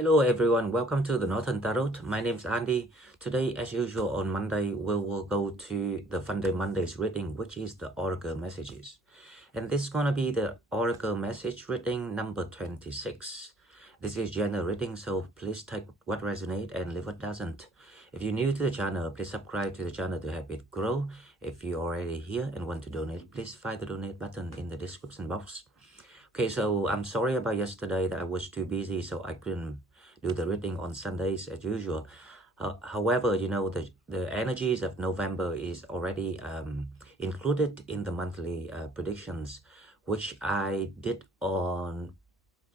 Hello everyone, welcome to the Northern Tarot. My name is Andy. Today, as usual, on Monday, we will go to the Funday Mondays reading, which is the Oracle messages. And this is gonna be the Oracle message reading number 26. This is general reading, so please take what resonates and leave what doesn't. If you're new to the channel, please subscribe to the channel to help it grow. If you're already here and want to donate, please find the donate button in the description box. Okay, so I'm sorry about yesterday that I was too busy, so I couldn't do the reading on Sundays as usual. However, you know, the energies of November is already included in the monthly predictions, which I did on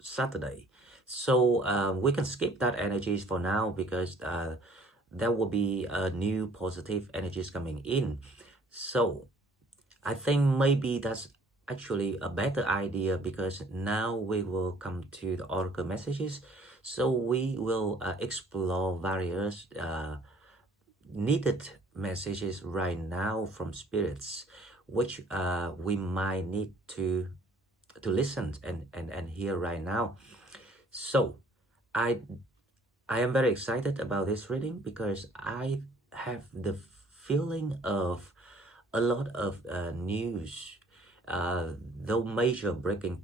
Saturday. So we can skip that energies for now because there will be new positive energies coming in. So I think maybe that's actually a better idea because now we will come to the oracle messages. So we will explore various needed messages right now from spirits, which we might need to listen and hear right now. So I am very excited about this reading because I have the feeling of a lot of news, though major breaking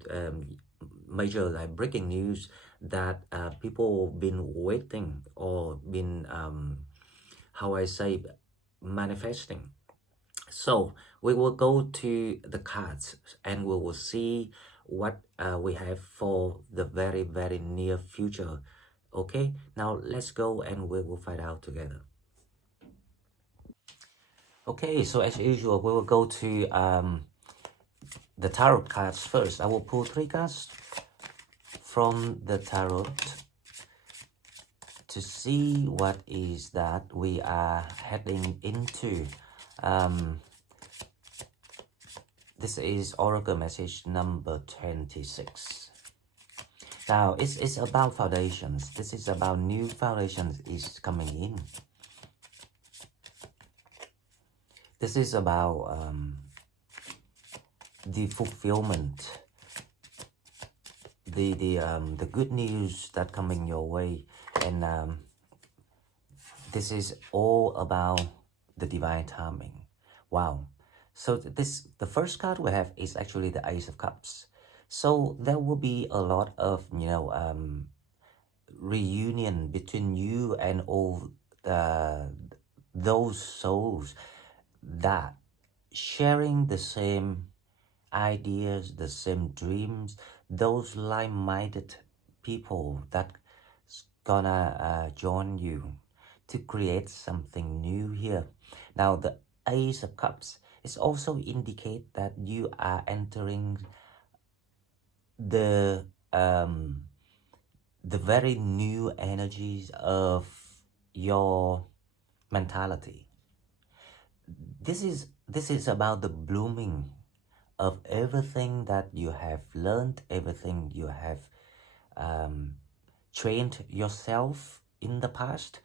news that people been waiting or been how I say manifesting. So we will go to the cards and we will see what we have for the very near future. Okay, now let's go and we will find out together. Okay, so as usual, we will go to the tarot cards first. I will pull 3 cards from the tarot to see what is that we are heading into. This is Oracle message number 26. Now, it's about foundations. This is about new foundations is coming in. This is about the fulfillment, the good news that coming your way, and this is all about the divine timing. Wow! So the first card we have is actually the Ace of Cups. So there will be a lot of reunion between you and all those souls that sharing the same ideas, the same dreams, those like-minded people that gonna join you to create something new here. Now the Ace of Cups is also indicate that you are entering the very new energies of your mentality. This is about the blooming of everything that you have learned, everything you have trained yourself in the past.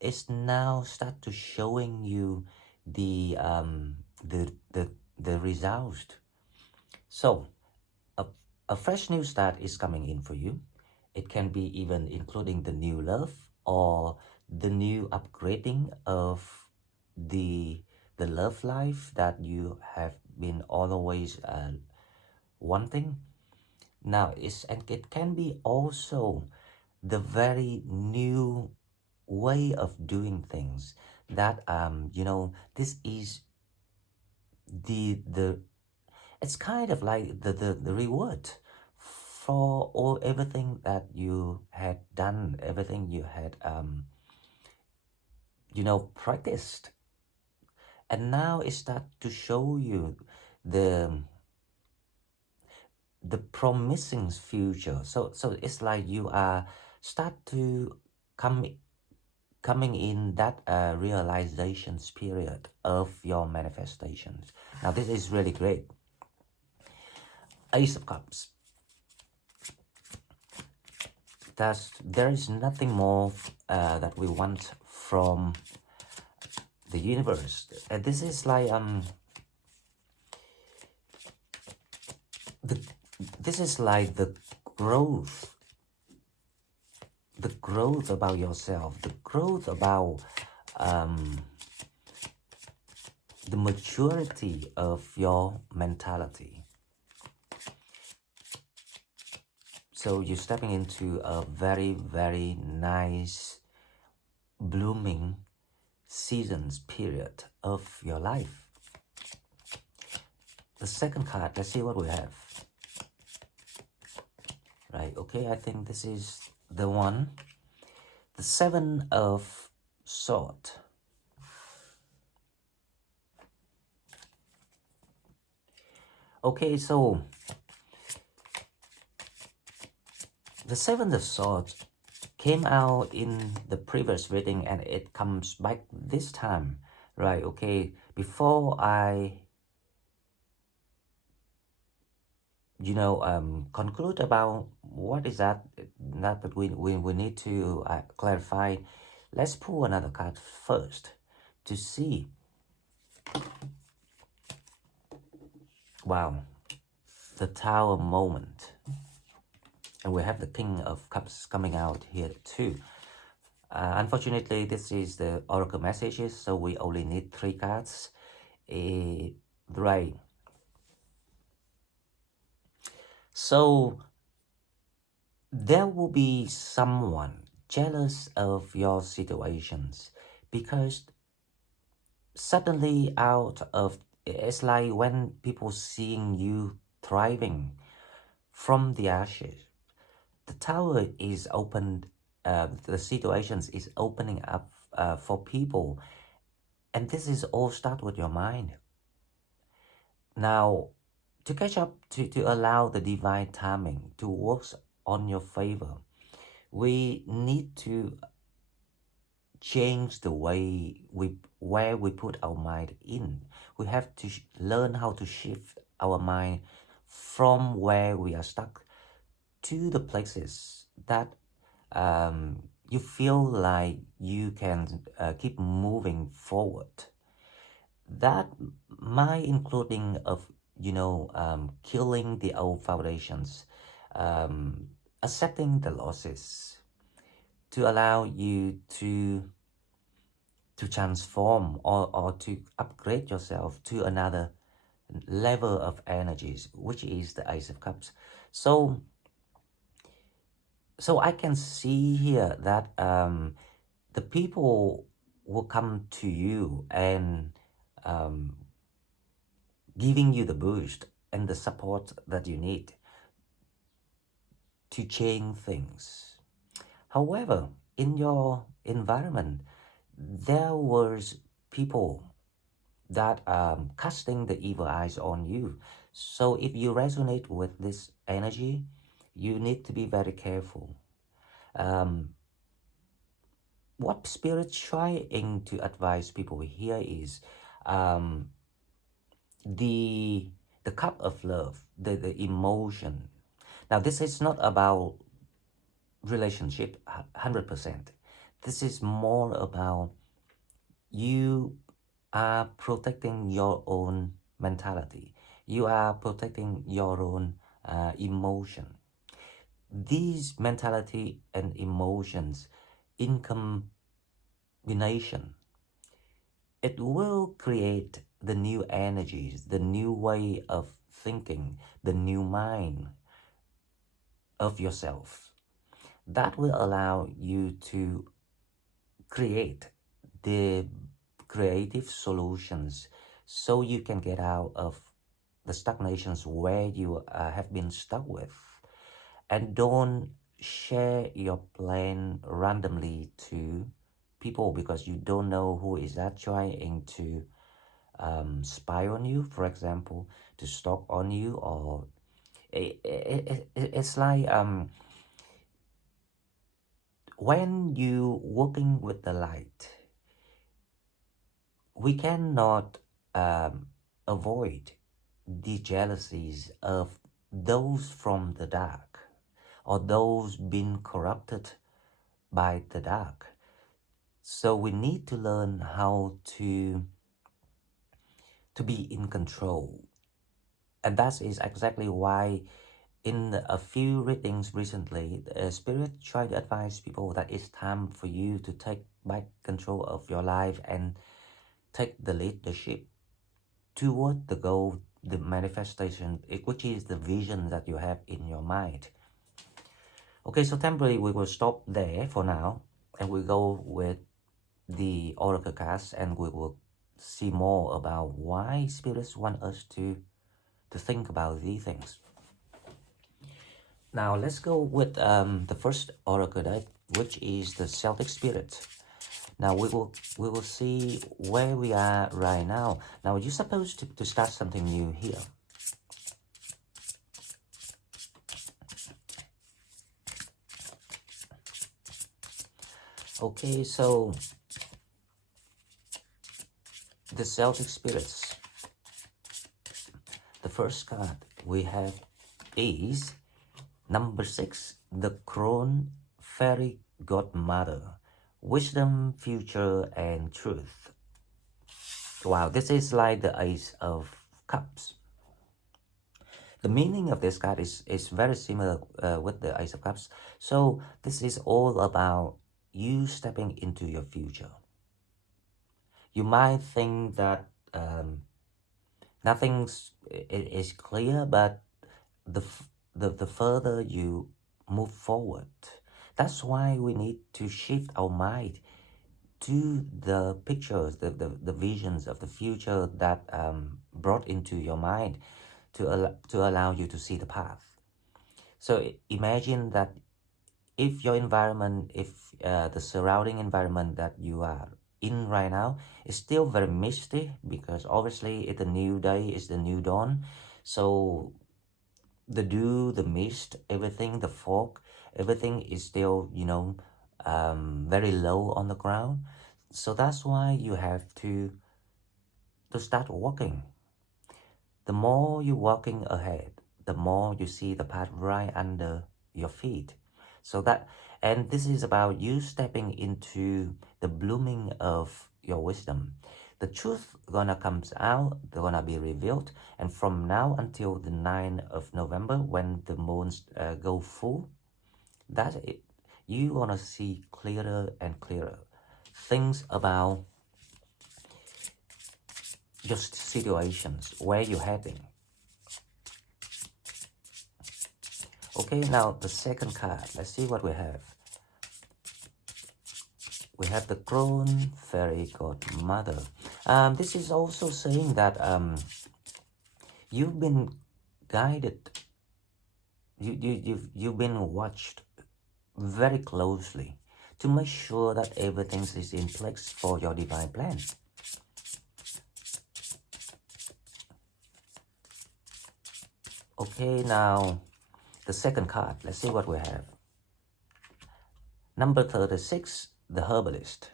Is now start to showing you the results. So a fresh new start is coming in for you. It can be even including the new love or the new upgrading of the love life that you have been always wanting. Now it can be also the very new way of doing things that you know, this is the it's kind of like the reward for everything that you had done, everything you had you know, practiced, and now it starts to show you the promising future. So it's like you are start to coming in that realizations period of your manifestations. Now this is really great. Ace of Cups. There is nothing more that we want from the universe. This is like this is like the growth the growth about yourself, the growth about the maturity of your mentality. So you're stepping into a very, very nice blooming seasons period of your life. The second card, let's see what we have. Right, okay, I think this is the one. The Seven of Swords. Okay, so the Seven of Swords came out in the previous reading and it comes back this time. Right, okay, before I conclude about what is that we need to clarify. Let's pull another card first to see. Wow, the Tower moment, and we have the King of Cups coming out here too. Unfortunately, this is the oracle messages, so we only need 3 cards. Right. So there will be someone jealous of your situations because suddenly out of, it's like when people seeing you thriving from the ashes, the tower is opened, the situations is opening up for people, and this is all start with your mind. Now, to catch up, to allow the divine timing to work on your favor, we need to change the way where we put our mind in. We have to learn how to shift our mind from where we are stuck to the places that you feel like you can keep moving forward. That might including of killing the old foundations, accepting the losses, to allow you to transform or to upgrade yourself to another level of energies, which is the Ace of Cups. So I can see here that the people will come to you and giving you the boost and the support that you need to change things. However, in your environment, there was people that casting the evil eyes on you. So if you resonate with this energy, you need to be very careful. What Spirit trying to advise people here is the cup of love, the emotion. Now this is not about relationship 100%. This is more about you are protecting your own mentality. You are protecting your own emotion. These mentality and emotions in combination, it will create the new energies, the new way of thinking, the new mind of yourself. That will allow you to create the creative solutions so you can get out of the stagnations where you have been stuck with. And don't share your plan randomly to people because you don't know who is that trying to spy on you, for example, to stalk on you, or it's like when you working with the light, we cannot avoid the jealousies of those from the dark or those being corrupted by the dark. So we need to learn how to be in control. And that is exactly why In a few readings recently, the Spirit tried to advise people that it's time for you to take back control of your life and take the leadership toward the goal, the manifestation, which is the vision that you have in your mind. Okay, so temporarily we will stop there for now, and we go with the oracle cast, and we will see more about why spirits want us to think about these things. Now let's go with the first oracle deck, which is the Celtic Spirit. Now we will see where we are right now. Now you're supposed to start something new here. Okay, so the Celtic Spirits. The first card we have is number 6, the Crown Fairy Godmother. Wisdom, future, and truth. Wow, this is like the Ace of Cups. The meaning of this card is very similar with the Ace of Cups. So this is all about you stepping into your future. You might think that nothing is clear, but the further you move forward, that's why we need to shift our mind to the pictures, the visions of the future that brought into your mind to allow you to see the path. So imagine that if your environment, if the surrounding environment that you are in right now is still very misty, because obviously it's a new day, it's the new dawn. So the dew, the mist, everything, the fog, everything is still, very low on the ground. So that's why you have to start walking. The more you're walking ahead, the more you see the path right under your feet. So that, and this is about you stepping into the blooming of your wisdom. The truth gonna comes out, they're gonna be revealed, and from now until the 9th of November, when the moons go full, that's it. You gonna see clearer and clearer things about just situations, where you're heading. Okay, now the second card. Let's see what we have. We have the Crown Fairy Godmother. This is also saying that you've been guided. You've been watched very closely to make sure that everything is in place for your divine plan. Okay, now the second card. Let's see what we have. Number 36, the Herbalist.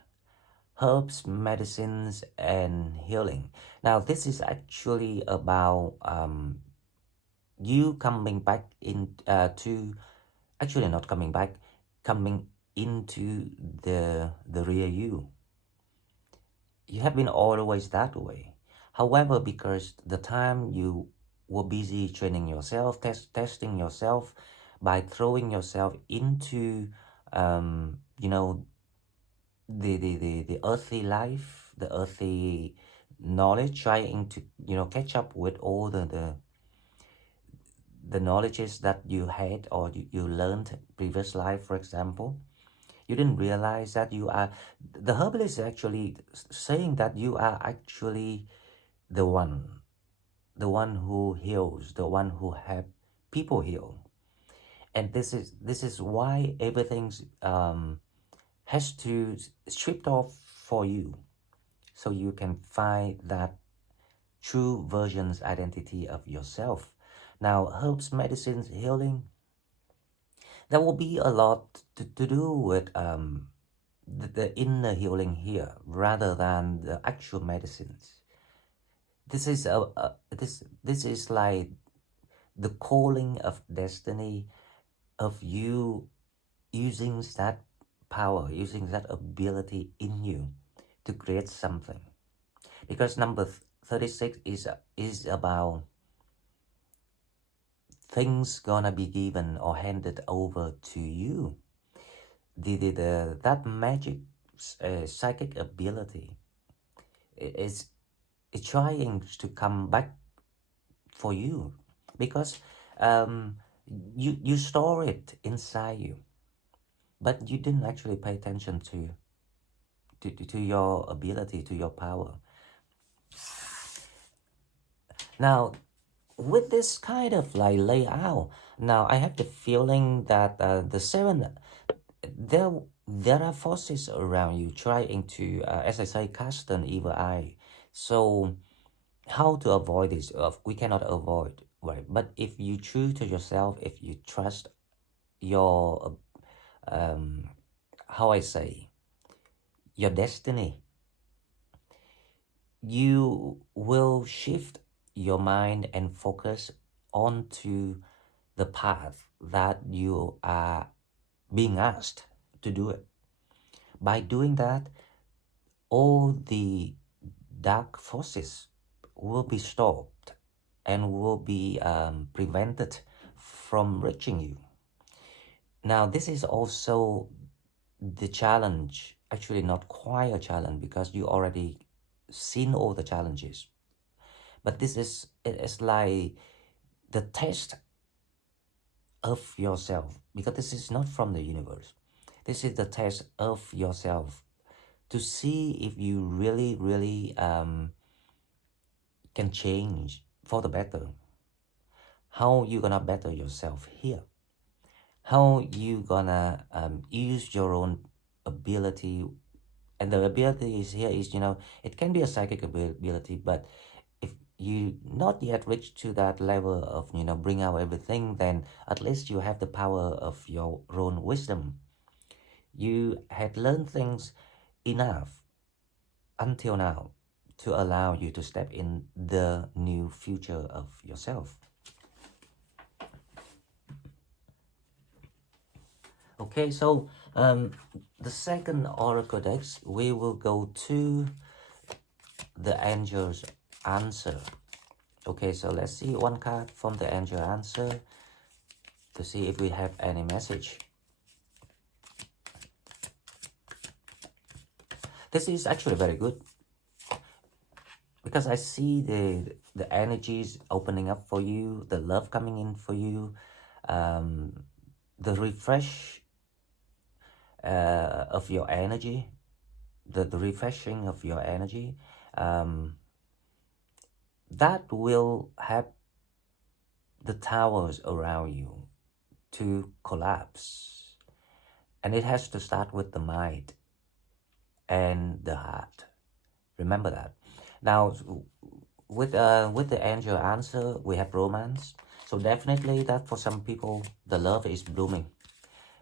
Herbs, medicines, and healing. Now, this is actually about you coming back actually not coming back, coming into the real you. You have been always that way. However, because the time you were busy training yourself, testing yourself by throwing yourself into the earthly life, the earthly knowledge, trying to catch up with all the knowledges that you had or you learned previous life. For example, you didn't realize that the herbalist is actually saying that you are actually the one who heals, the one who help people heal. And this is why everything's has to stripped off for you, so you can find that true version's identity of yourself. Now, herbs, medicines, healing, there will be a lot to do with the inner healing here rather than the actual medicines. This is this is like the calling of destiny, of you using that power, using that ability in you to create something. Because number 36 is about things gonna be given or handed over to you. That magic psychic ability is trying to come back for you, because um, you store it inside you, but you didn't actually pay attention to your ability, to your power. Now, with this kind of like layout, now I have the feeling that the seven, there there are forces around you trying to, as I say, cast an evil eye. So how to avoid this? We cannot avoid, right? But if you true to yourself, if you trust your how I say, your destiny, you will shift your mind and focus onto the path that you are being asked to do it. By doing that, all the dark forces will be stopped and will be prevented from reaching you. Now, this is also the challenge, actually not quite a challenge because you already seen all the challenges. But this is, it is like the test of yourself, because this is not from the universe. This is the test of yourself to see if you really, really can change for the better. How you gonna better yourself here? How you gonna use your own ability? And the ability is here is, it can be a psychic ability, but if you not yet reach to that level of, bring out everything, then at least you have the power of your own wisdom. You had learned things enough until now to allow you to step in the new future of yourself. Okay, so the second oracle deck, we will go to the angel's answer. Okay, so let's see one card from the angel answer to see if we have any message. This is actually very good because I see the energies opening up for you, the love coming in for you, the refresh of your energy, the refreshing of your energy, that will have the towers around you to collapse. And it has to start with the mind and the heart. Remember that. Now, with the angel answer, we have romance. So definitely that for some people, the love is blooming.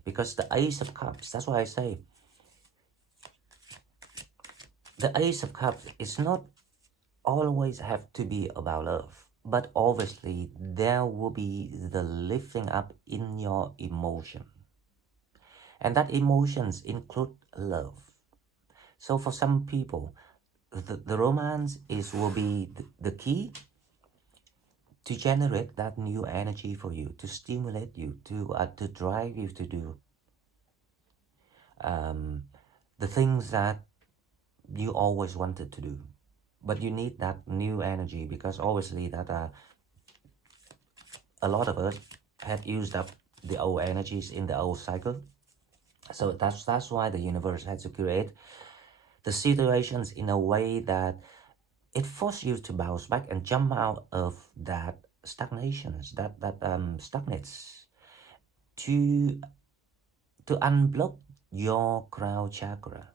Because the Ace of Cups, that's why I say, the Ace of Cups is not always have to be about love. But obviously, there will be the lifting up in your emotion. And that emotions include love. So for some people, the romance will be the key to generate that new energy for you, to stimulate you, to drive you to do the things that you always wanted to do. But you need that new energy because obviously that a lot of us had used up the old energies in the old cycle. So that's why the universe had to create the situations in a way that it forces you to bounce back and jump out of that stagnations, that stagnates, to unblock your crown chakra.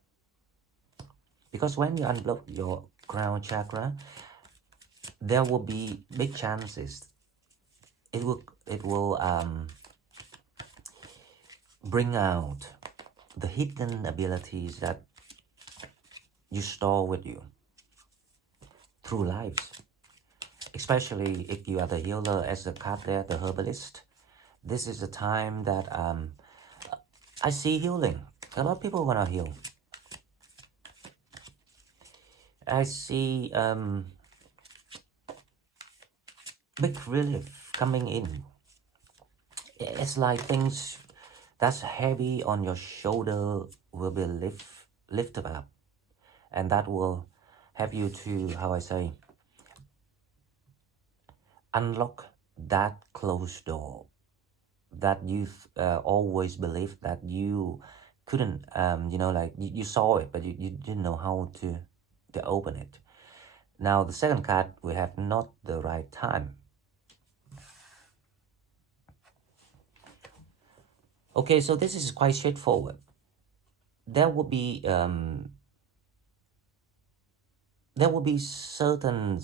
Because when you unblock your crown chakra, there will be big chances it will bring out the hidden abilities that you store with you through lives. Especially if you are the healer, as the card there, the herbalist. This is the time that I see healing. A lot of people want to heal. I see big relief coming in It's like things that's heavy on your shoulder will be lifted up, and that will help you to, how I say, unlock that closed door that you've always believed that you couldn't, like you saw it, but you didn't know how to open it. Now, the second card, we have not the right time. Okay, so this is quite straightforward. There will be certain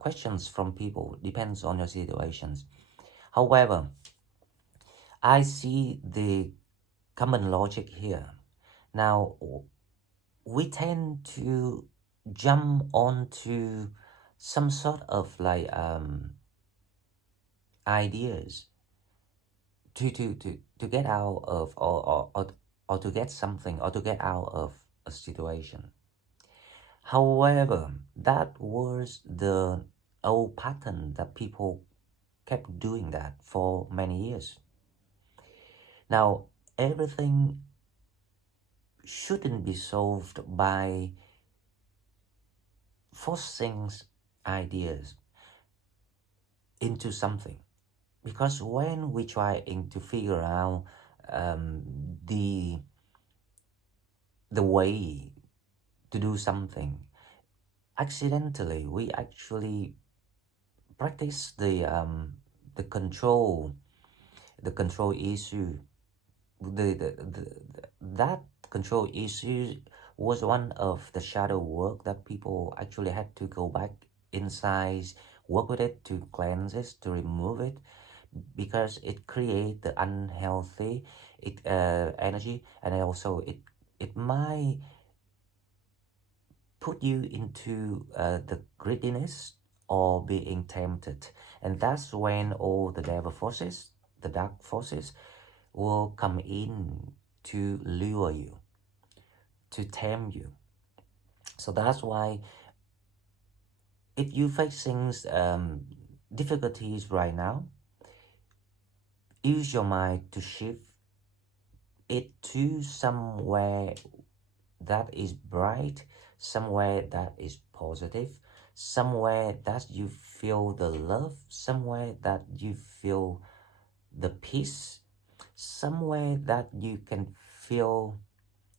questions from people, depends on your situations. However, I see the common logic here. Now, we tend to jump onto some sort of like ideas to get out of, or to get something, or to get out of a situation. However, that was the old pattern that people kept doing that for many years. Now, everything shouldn't be solved by forcing ideas into something. Because when we try to figure out um, the way to do something, accidentally we actually practice the control issue. That control issue was one of the shadow work that people actually had to go back inside, work with it, to cleanse it, to remove it, because it creates the unhealthy energy, and also it might put you into the greediness or being tempted, and that's when all the devil forces, the dark forces, will come in to lure you, to tempt you. So that's why if you're facing difficulties right now, use your mind to shift it to somewhere that is bright, somewhere that is positive, somewhere that you feel the love, somewhere that you feel the peace, somewhere that you can feel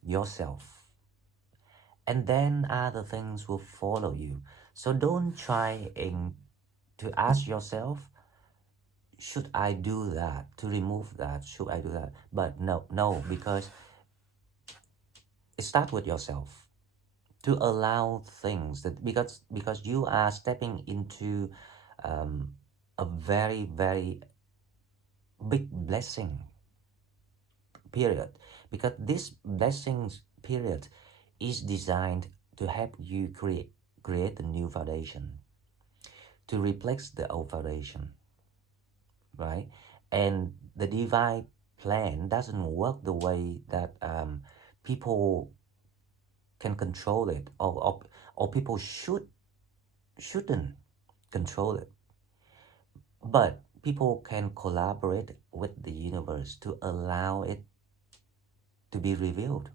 yourself. And then other things will follow you. So don't try to ask yourself, should I do that to remove that? Should I do that? But no, because it starts with yourself to allow things that, because you are stepping into a very, very big blessing period, because this blessings period is designed to help you create a new foundation, to replace the old foundation, right? And the divine plan doesn't work the way that people can control it, or people shouldn't control it. But people can collaborate with the universe to allow it to be revealed.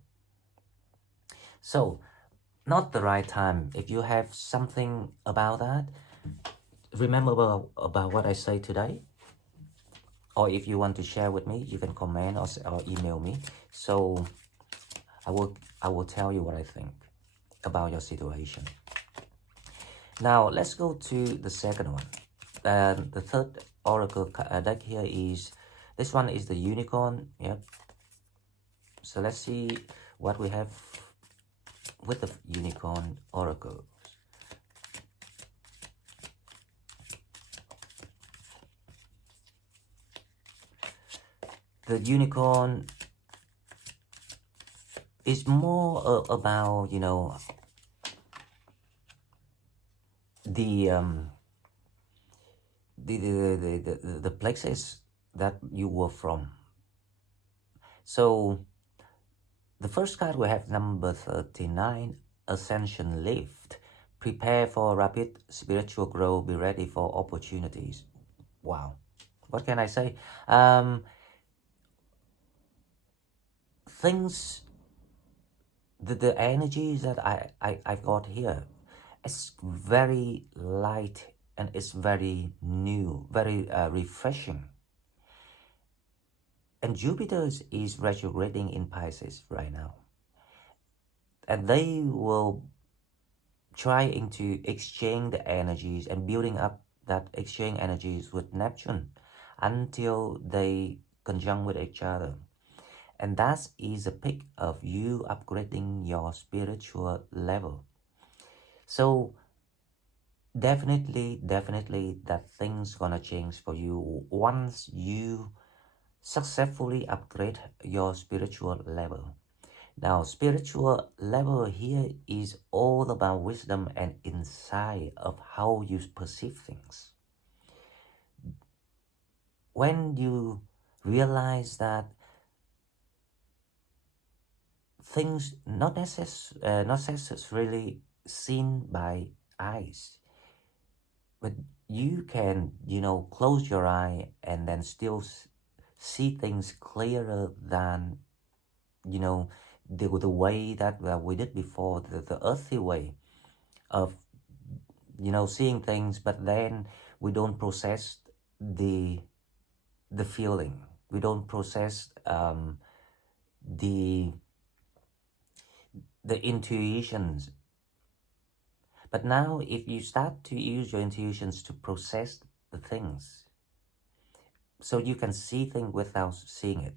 So, not the right time. If you have something about that, remember about what I say today. Or if you want to share with me, you can comment or email me. So I will tell you what I think about your situation. Now let's go to the second one. The third oracle deck here is, this one is the unicorn. Yep. So let's see what we have with the unicorn oracle. The unicorn is more about, the places that you were from. So the first card, we have number 39, Ascension Lift. Prepare for rapid spiritual growth. Be ready for opportunities. Wow. what can I say? Things, the energies that I got here, it's very light and it's very new, very refreshing. And Jupiter is retrograding in Pisces right now. And they will trying to exchange the energies and building up that exchange energies with Neptune until they conjunct with each other. And that is a peak of you upgrading your spiritual level. So definitely that things gonna change for you once you successfully upgrade your spiritual level. Now, spiritual level here is all about wisdom and insight of how you perceive things. When you realize that things not necessarily seen by eyes, but you can, close your eye and then still see things clearer than, you know, the way that we did before, the earthly way of, seeing things, but then we don't process the feeling. We don't process the intuitions. But now, if you start to use your intuitions to process the things, so you can see things without seeing it.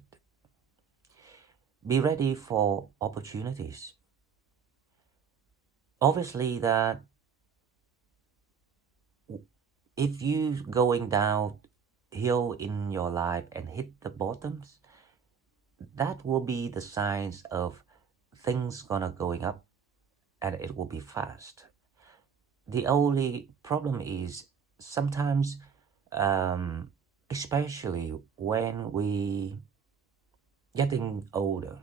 Be ready for opportunities. Obviously, that if you going down hill in your life and hit the bottoms, that will be the signs of things gonna going up, and it will be fast. The only problem is sometimes, especially when we getting older,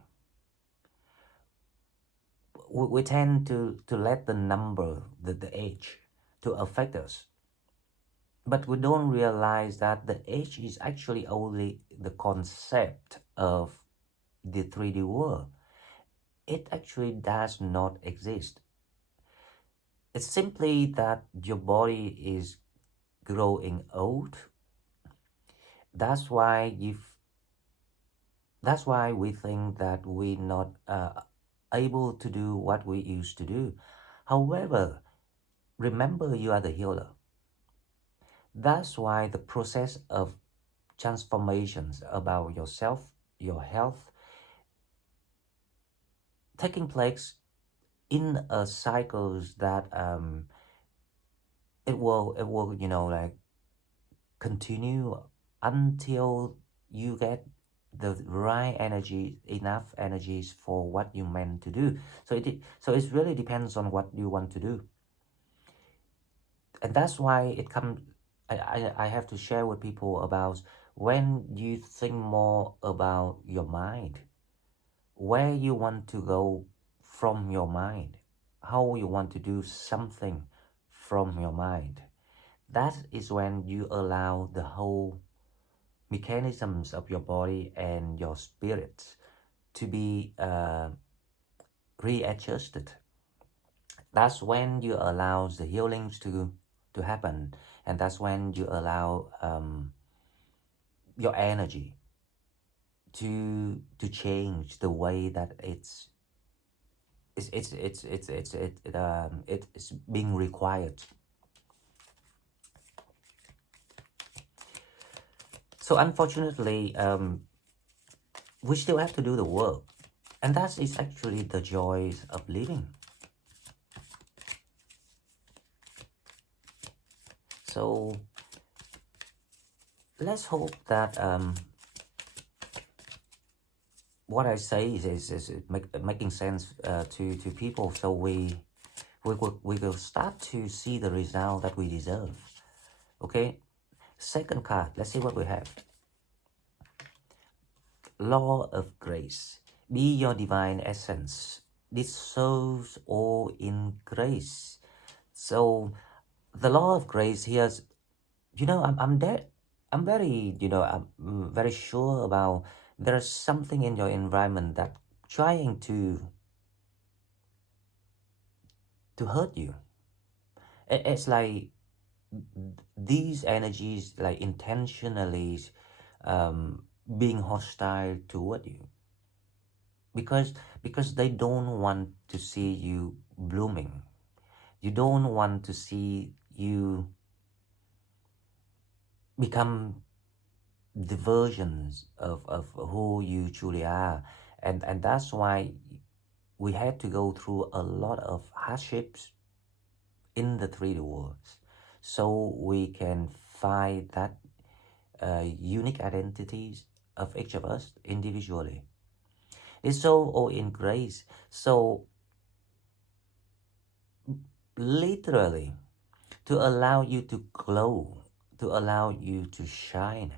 we tend to let the number, the age, to affect us. But we don't realize that the age is actually only the concept of the 3D world. It actually does not exist. It's simply that your body is growing old. That's why we think that we're not able to do what we used to do. However, remember, you are the healer. That's why the process of transformations about yourself, your health, taking place in a cycles that it will like continue until you get the right energy, enough energies for what you meant to do. So it really depends on what you want to do. And that's why it comes, I have to share with people about when you think more about your mind, where you want to go from your mind, how you want to do something from your mind. That is when you allow the whole mechanisms of your body and your spirit to be readjusted. That's when you allow the healings to happen, and that's when you allow your energy to change the way that it's being required. So unfortunately, we still have to do the work, and that is actually the joys of living. So let's hope that what I say is making sense to people, so we will start to see the result that we deserve. Okay, second card, let's see what we have. Law of grace. Be your divine essence. This shows all in grace. So the law of grace here is, I'm there. I'm very, I'm very sure about there's something in your environment that trying to hurt you. It's like these energies like intentionally being hostile toward you because they don't want to see you blooming. You don't want to see you become the versions of who you truly are. And that's why we had to go through a lot of hardships in the 3D worlds so we can find that unique identities of each of us individually. It's so all in grace. So literally, to allow you to glow, to allow you to shine,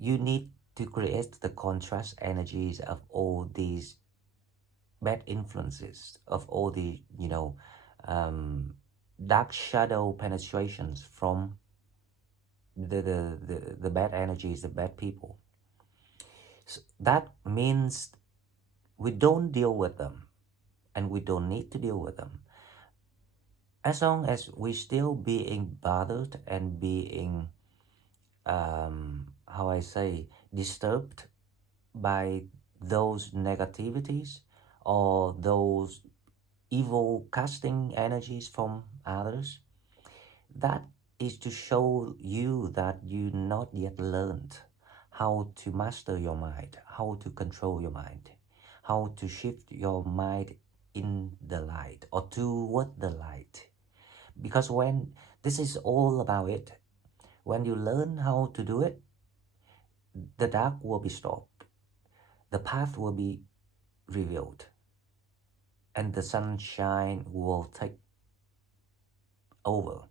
you need to create the contrast energies of all these bad influences, of all the, dark shadow penetrations from the bad energies, the bad people. So that means we don't deal with them and we don't need to deal with them. As long as we still being bothered and being, how I say, disturbed by those negativities or those evil casting energies from others, that is to show you that you not yet learned how to master your mind, how to control your mind, how to shift your mind in the light or toward the light. Because when this is all about it, when you learn how to do it, the dark will be stopped, the path will be revealed, and the sunshine will take over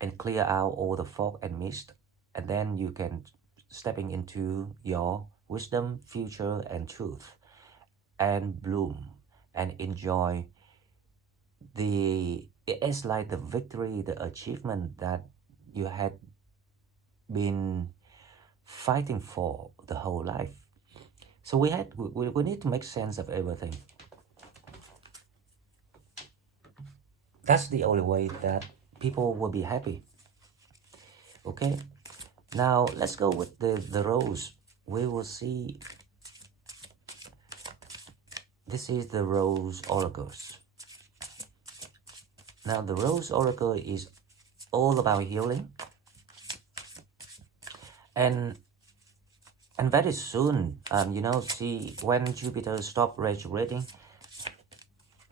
and clear out all the fog and mist, and then you can stepping into your wisdom, future, and truth, and bloom and enjoy the. It's like the victory, the achievement that you had been fighting for the whole life. So we need to make sense of everything. That's the only way that people will be happy. Okay, now let's go with the rose. We will see. This is the rose oracles. Now the rose oracle is all about healing, and very soon, see, when Jupiter stop retrograding,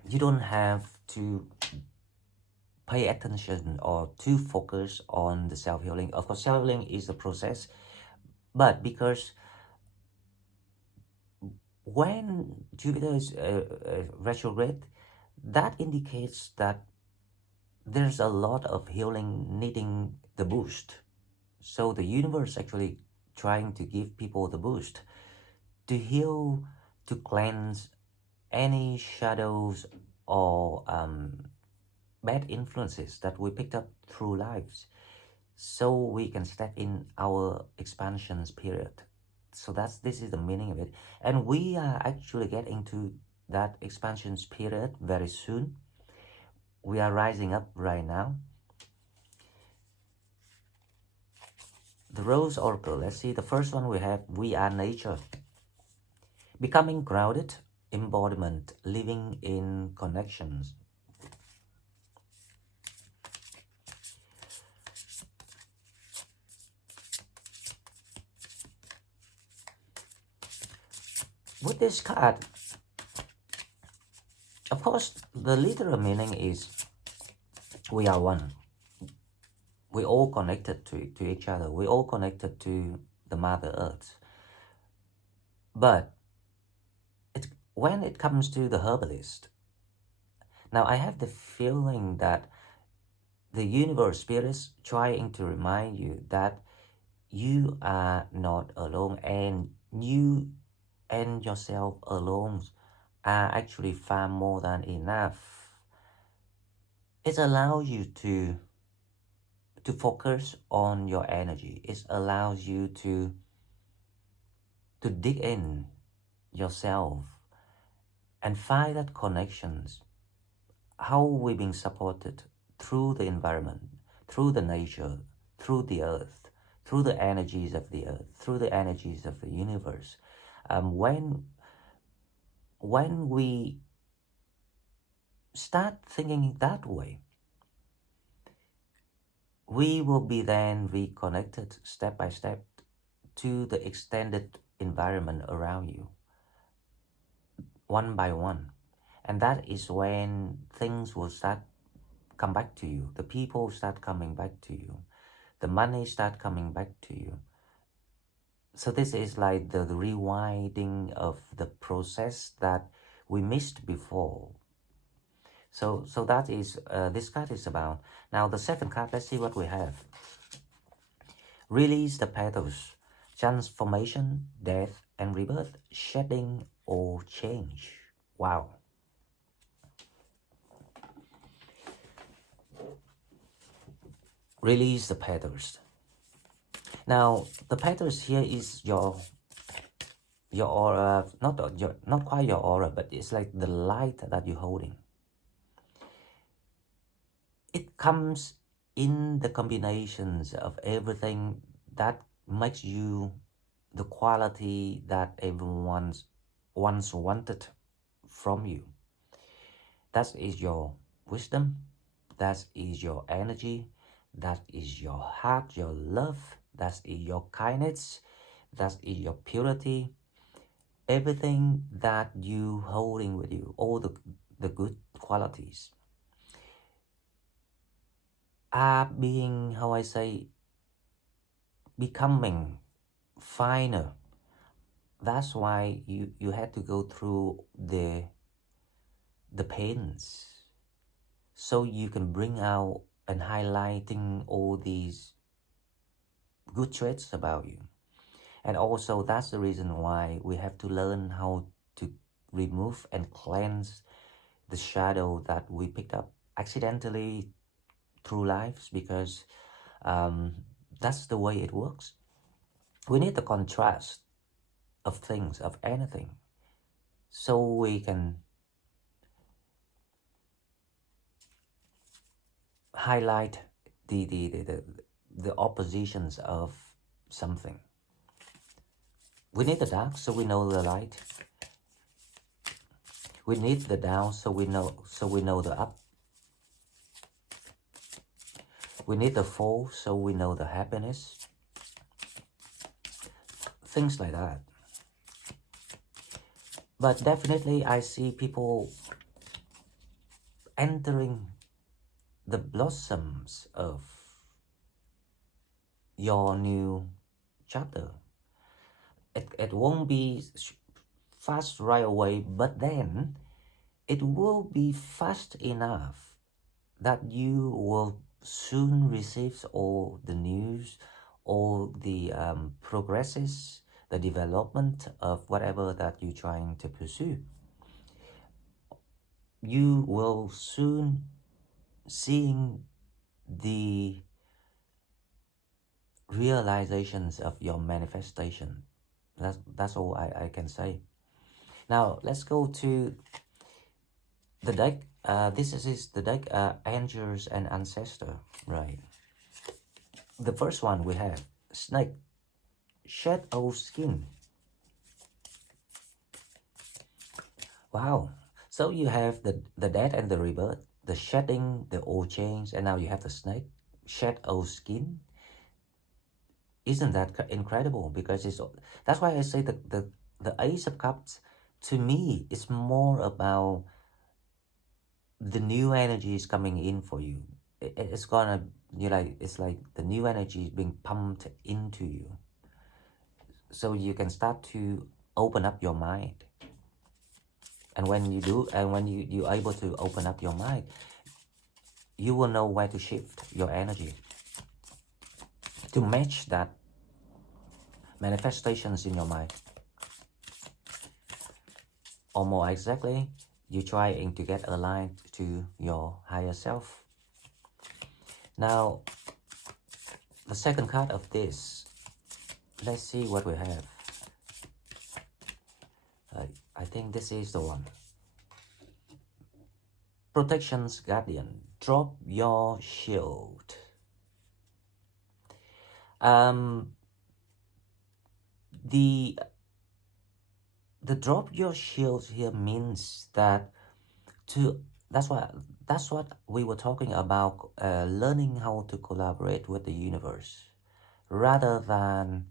you don't have to pay attention or to focus on the self-healing. Of course, self-healing is a process, but because when Jupiter is retrograde, that indicates that there's a lot of healing needing the boost. So the universe actually trying to give people the boost to heal, to cleanse any shadows or bad influences that we picked up through lives, so we can step in our expansions period. So this is the meaning of it, and we are actually getting to that expansions period very soon. We are rising up right now. The Rose Oracle, let's see, the first one we have, we are nature. Becoming grounded, embodiment, living in connections. With this card, of course, the literal meaning is we are one. We all connected to each other. We all connected to the Mother Earth. But when it comes to the herbalist, now I have the feeling that the universe spirits trying to remind you that you are not alone, and you and yourself alone are actually far more than enough. It allows you to to focus on your energy. It allows you to dig in yourself and find that connections, how we're being supported through the environment, through the nature, through the earth, through the energies of the earth, through the energies of the universe. When we start thinking that way, we will be then reconnected step by step to the extended environment around you, one by one. And that is when things will start come back to you. The people start coming back to you. The money start coming back to you. So this is like the rewinding of the process that we missed before. So that is, this card is about. Now the second card, let's see what we have. Release the petals, transformation, death and rebirth, shedding or change. Wow. Release the petals. Now the petals here is your aura, not quite your aura, but it's like the light that you're holding. It comes in the combinations of everything that makes you the quality that everyone once wanted from you. That is your wisdom, that is your energy, that is your heart, your love, that is your kindness, that is your purity. Everything that you holding with you, all the good qualities are being, how I say, becoming finer. That's why you had to go through the pains, so you can bring out and highlighting all these good traits about you. And also that's the reason why we have to learn how to remove and cleanse the shadow that we picked up accidentally through lives, because that's the way it works. We need the contrast of things, of anything, so we can highlight the oppositions of something. We need the dark, so we know the light. We need the down, so we know the up. We need the fall, so we know the happiness. Things like that. But definitely I see people entering the blossoms of your new chapter. It won't be fast right away, but then it will be fast enough that you will soon receive all the news, all the progresses, the development of whatever that you're trying to pursue. You will soon seeing the realizations of your manifestation. That's all I can say. Now let's go to the deck. This is the deck Angels and Ancestor, right? The first one we have Snake, Shed of Skin. Wow. So you have the death and the rebirth, the shedding, the old change, and now you have the snake, shed of skin. Isn't that incredible? Because that's why I say the Ace of Cups, to me, is more about the new energy is coming in for you. It's gonna, it's like the new energy is being pumped into you, so you can start to open up your mind. And when you do, and when you're able to open up your mind, you will know where to shift your energy to match that manifestations in your mind. Or more exactly, you're trying to get aligned to your higher self. Now, the second card of this. Let's see what we have. I think this is the one. Protection's Guardian. Drop your shield. The drop your shield here means that that's what we were talking about, learning how to collaborate with the universe rather than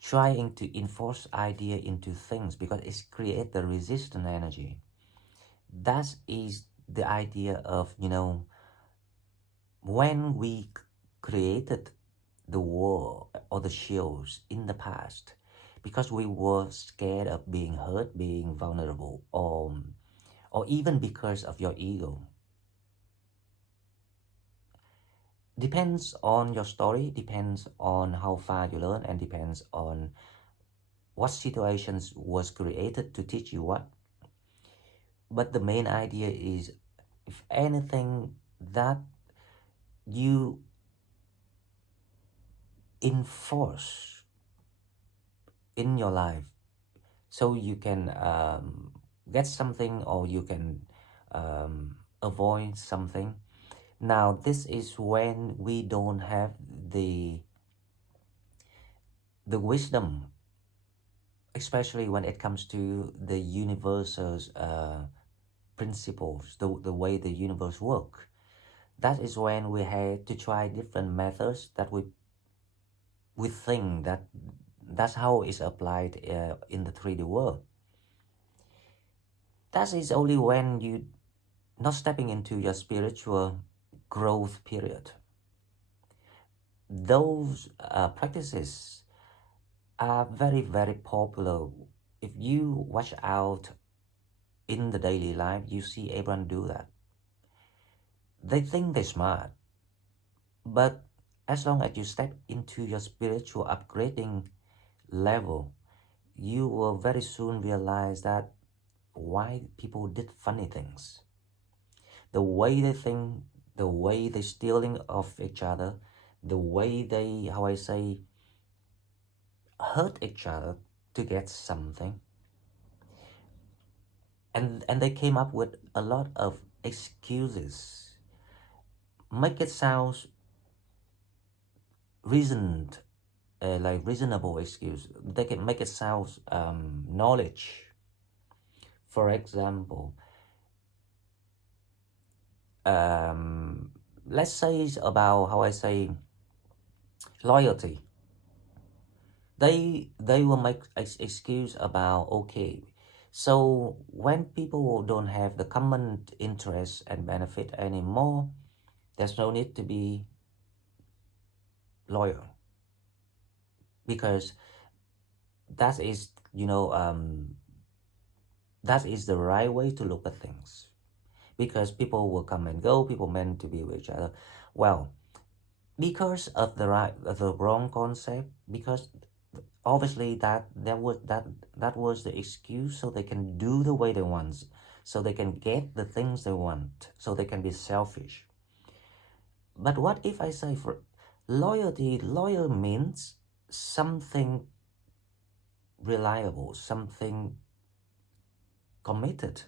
trying to enforce idea into things, because it's create the resistant energy. That is the idea of, when we created the war or the shields in the past, because we were scared of being hurt, being vulnerable, or even because of your ego. Depends on your story, depends on how far you learn, and depends on what situations was created to teach you what. But the main idea is, if anything that you enforce in your life, so you can get something, or you can avoid something. Now this is when we don't have the wisdom, especially when it comes to the universe's principles, the way the universe works. That is when we had to try different methods that we think that that's how it's applied in the 3D world. That is only when you not stepping into your spiritual growth period. Those practices are very, very popular. If you watch out in the daily life, you see everyone do that. They think they're smart, but as long as you step into your spiritual upgrading level, you will very soon realize that why people did funny things. The way they think, the way they're stealing of each other, the way they, how I say, hurt each other to get something. And they came up with a lot of excuses. Make it sound reasoned, like reasonable excuse. They can make it sound knowledge. For example, let's say about, how I say, loyalty. They will make excuse about, okay, so when people don't have the common interest and benefit anymore, there's no need to be loyal, because that is, that is the right way to look at things, because people will come and go, people meant to be with each other. Well, because of the wrong concept, because obviously that was the excuse, so they can do the way they want, so they can get the things they want, so they can be selfish. But what if I say, for loyalty, loyal means something reliable, something committed.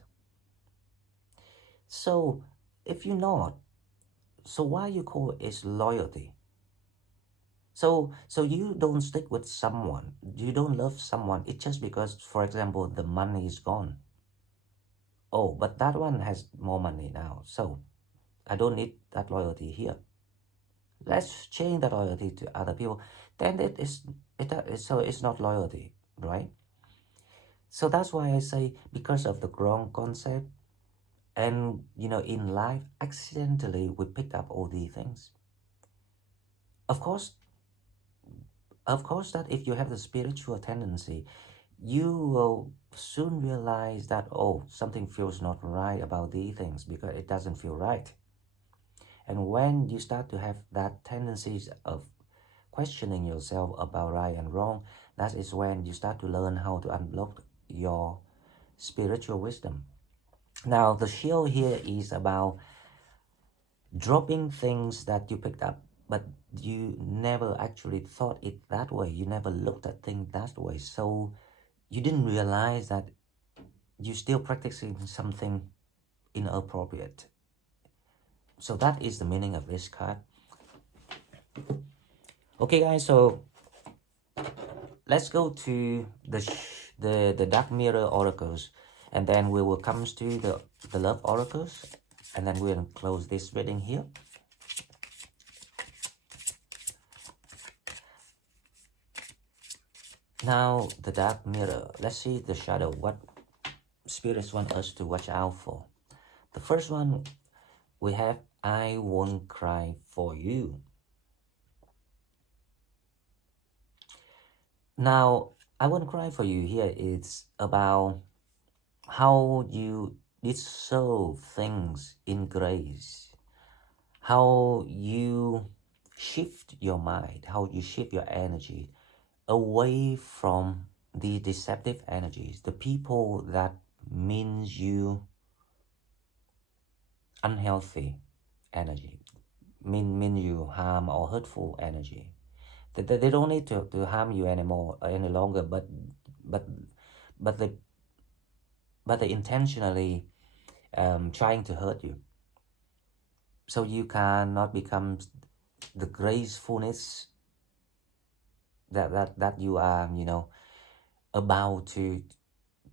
So if you're not, so why you call it loyalty? So you don't stick with someone, you don't love someone, it's just because, for example, the money is gone. Oh, but that one has more money now, so I don't need that loyalty here. Let's change that loyalty to other people. Then so it's not loyalty, right? So that's why I say, because of the wrong concept, and in life, accidentally we picked up all these things. Of course, that if you have the spiritual tendency, you will soon realize that, oh, something feels not right about these things, because it doesn't feel right. And when you start to have that tendencies of questioning yourself about right and wrong, that is when you start to learn how to unblock your spiritual wisdom. Now, the shield here is about dropping things that you picked up, but you never actually thought it that way. You never looked at things that way. So you didn't realize that you're still practicing something inappropriate. So that is the meaning of this card. Okay, guys. So let's go to the dark mirror oracles, and then we will come to the love oracles, and then we'll close this reading here. Now the dark mirror. Let's see the shadow. What spirits want us to watch out for. The first one we have, I won't cry for you. Now, I won't cry for you here. It's about how you dissolve things in grace, how you shift your mind, how you shift your energy away from the deceptive energies, the people that means you unhealthy energy, mean you harm or hurtful energy. They don't need to harm you anymore any longer, but but they intentionally trying to hurt you. So you cannot become the gracefulness that you are, about to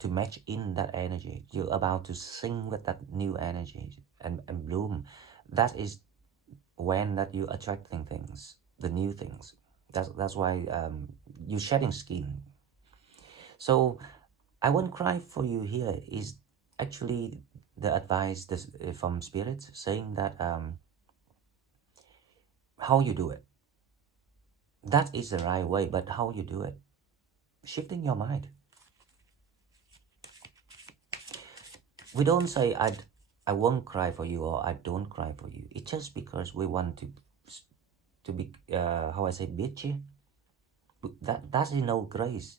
match in that energy. You're about to sing with that new energy and bloom. That is when that you attracting things, the new things. That's why you shedding skin. So I won't cry for you here is actually the advice from spirits saying that how you do it. That is the right way, but how you do it, shifting your mind. We don't say I won't cry for you or I don't cry for you. It's just because we want to be how I say bitchy. That's no grace.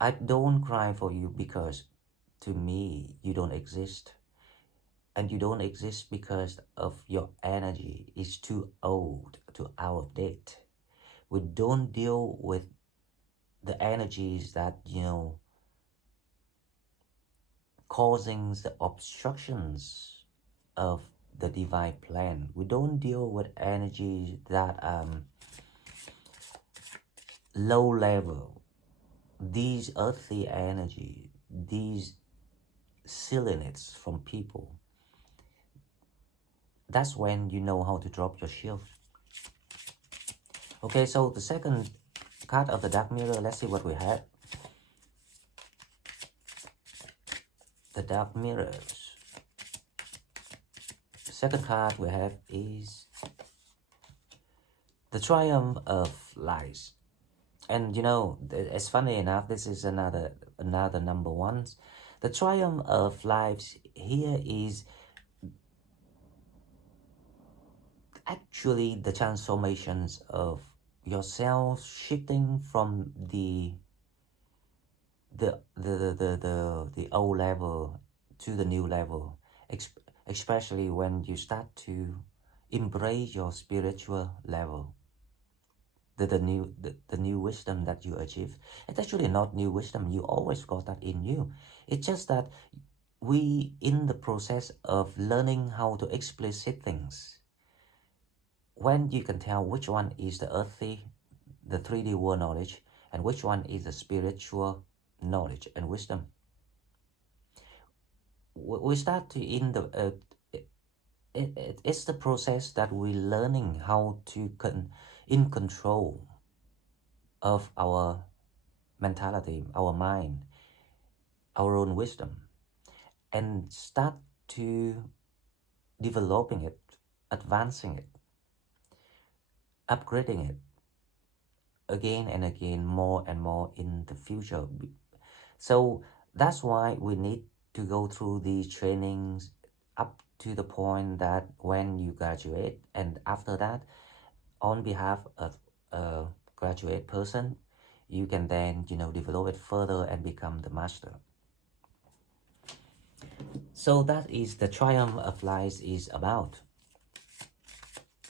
I don't cry for you because to me you don't exist, and you don't exist because of your energy is too old, too out of date. We don't deal with the energies that causing the obstructions of the divine plan. We don't deal with energy that low level, these earthly energy, these silliness from people. That's when you know how to drop your shield. Okay, so the second card of the dark mirror, let's see what we had. The dark mirrors. The second card we have is the triumph of lies. And it's funny enough, this is another number one. The triumph of lives here is actually the transformations of yourself shifting from the old level to the new level, especially when you start to embrace your spiritual level, the new wisdom that you achieve. It's actually not new wisdom, you always got that in you. It's just that we in the process of learning how to explicit things, when you can tell which one is the earthly, the 3D world knowledge, and which one is the spiritual knowledge and wisdom. We start to it's the process that we're learning how to in control of our mentality, our mind, our own wisdom, and start to developing it, advancing it, upgrading it again and again, more and more in the future. So that's why we need to go through these trainings up to the point that when you graduate, and after that, on behalf of a graduate person, you can then develop it further and become the master. So that is the triumph of lies is about.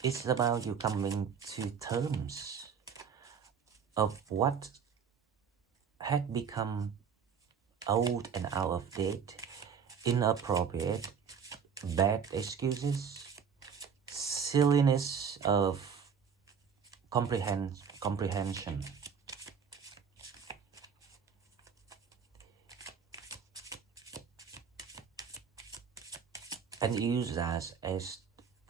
It's about you coming to terms of what had become old and out of date, inappropriate, bad excuses, silliness of comprehension, and use that as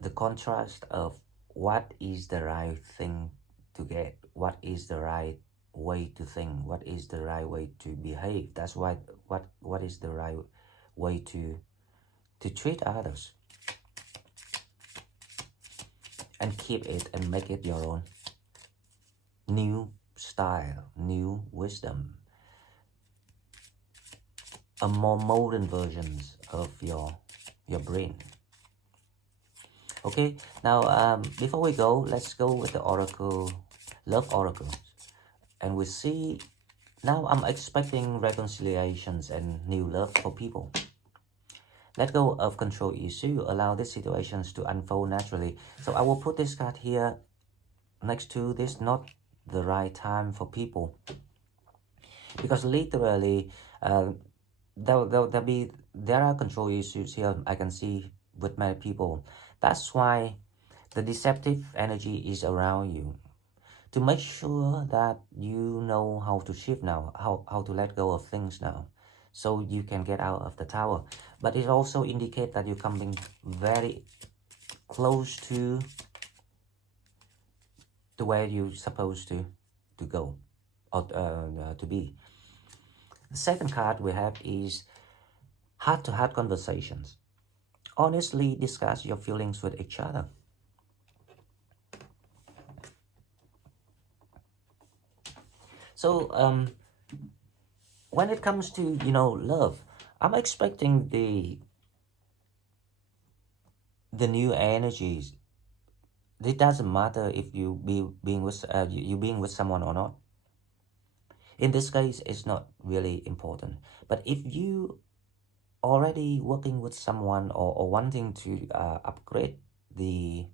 the contrast of what is the right thing to get, what is the right way to think, what is the right way to behave. That's why what is the right way to treat others, and keep it and make it your own. New style, new wisdom, a more modern versions of your brain. Okay, now before we go, let's go with the oracle, love oracle, and we see. Now I'm expecting reconciliations and new love for people. Let go of control issue, allow these situations to unfold naturally. So I will put this card here next to this, not the right time for people, because literally there are control issues here I can see with many people. That's why the deceptive energy is around you, to make sure that you know how to shift now, how to let go of things now, so you can get out of the tower. But it also indicates that you're coming very close to where you're supposed to go, or to be. The second card we have is heart-to-heart conversations. Honestly discuss your feelings with each other. So when it comes to love, I'm expecting the new energies. It doesn't matter if being with you being with someone or not. In this case, it's not really important. But if you already working with someone, or wanting to upgrade the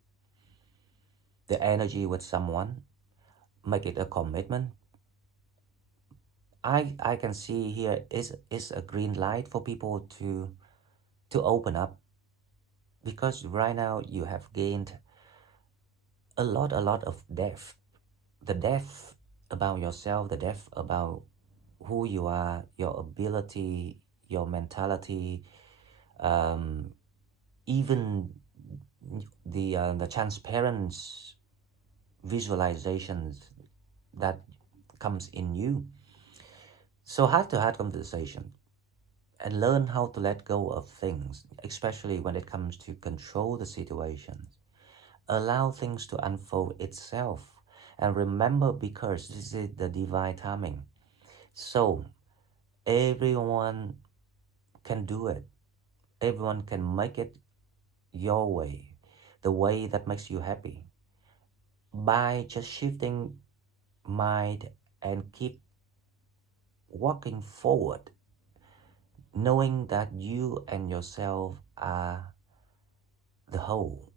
energy with someone, make it a commitment. I can see here is a green light for people to open up, because right now you have gained a lot of depth, the depth about yourself, the depth about who you are, your ability, your mentality, even the transparent visualizations that comes in you. So heart-to-heart conversation, and learn how to let go of things, especially when it comes to control the situations. Allow things to unfold itself. And remember, because this is the divine timing. So everyone can do it. Everyone can make it your way, the way that makes you happy. By just shifting mind and keep walking forward, knowing that you and yourself are the whole.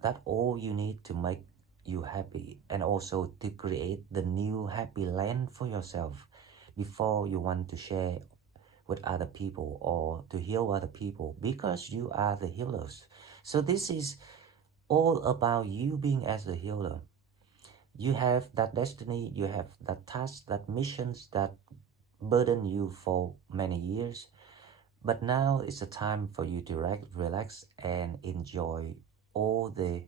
That's all you need to make you happy, and also to create the new happy land for yourself before you want to share with other people or to heal other people, because you are the healers. So this is all about you being as a healer. You have that destiny, you have that task, that missions that burden you for many years. But now is the time for you to relax and enjoy all the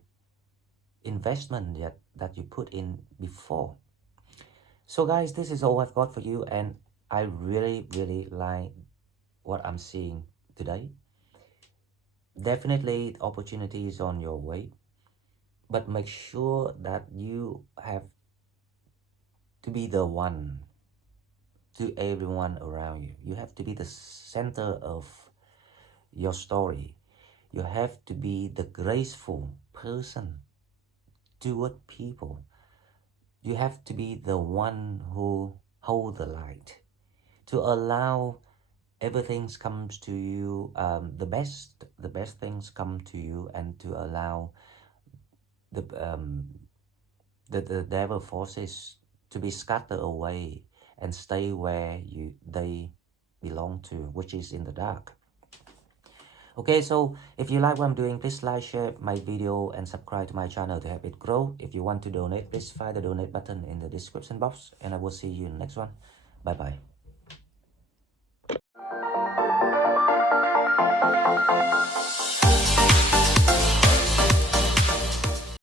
investment that you put in before. So guys, this is all I've got for you, and I really like what I'm seeing today. Definitely opportunity is on your way, but make sure that you have to be the one to everyone around you. You have to be the center of your story. You have to be the graceful person toward people. You have to be the one who hold the light, to allow everything comes to you, the best things come to you, and to allow the the devil forces to be scattered away and stay where they belong to, which is in the dark. Okay, so if you like what I'm doing, please like, share my video, and subscribe to my channel to help it grow. If you want to donate, please find the donate button in the description box, and I will see you in the next one. Bye bye.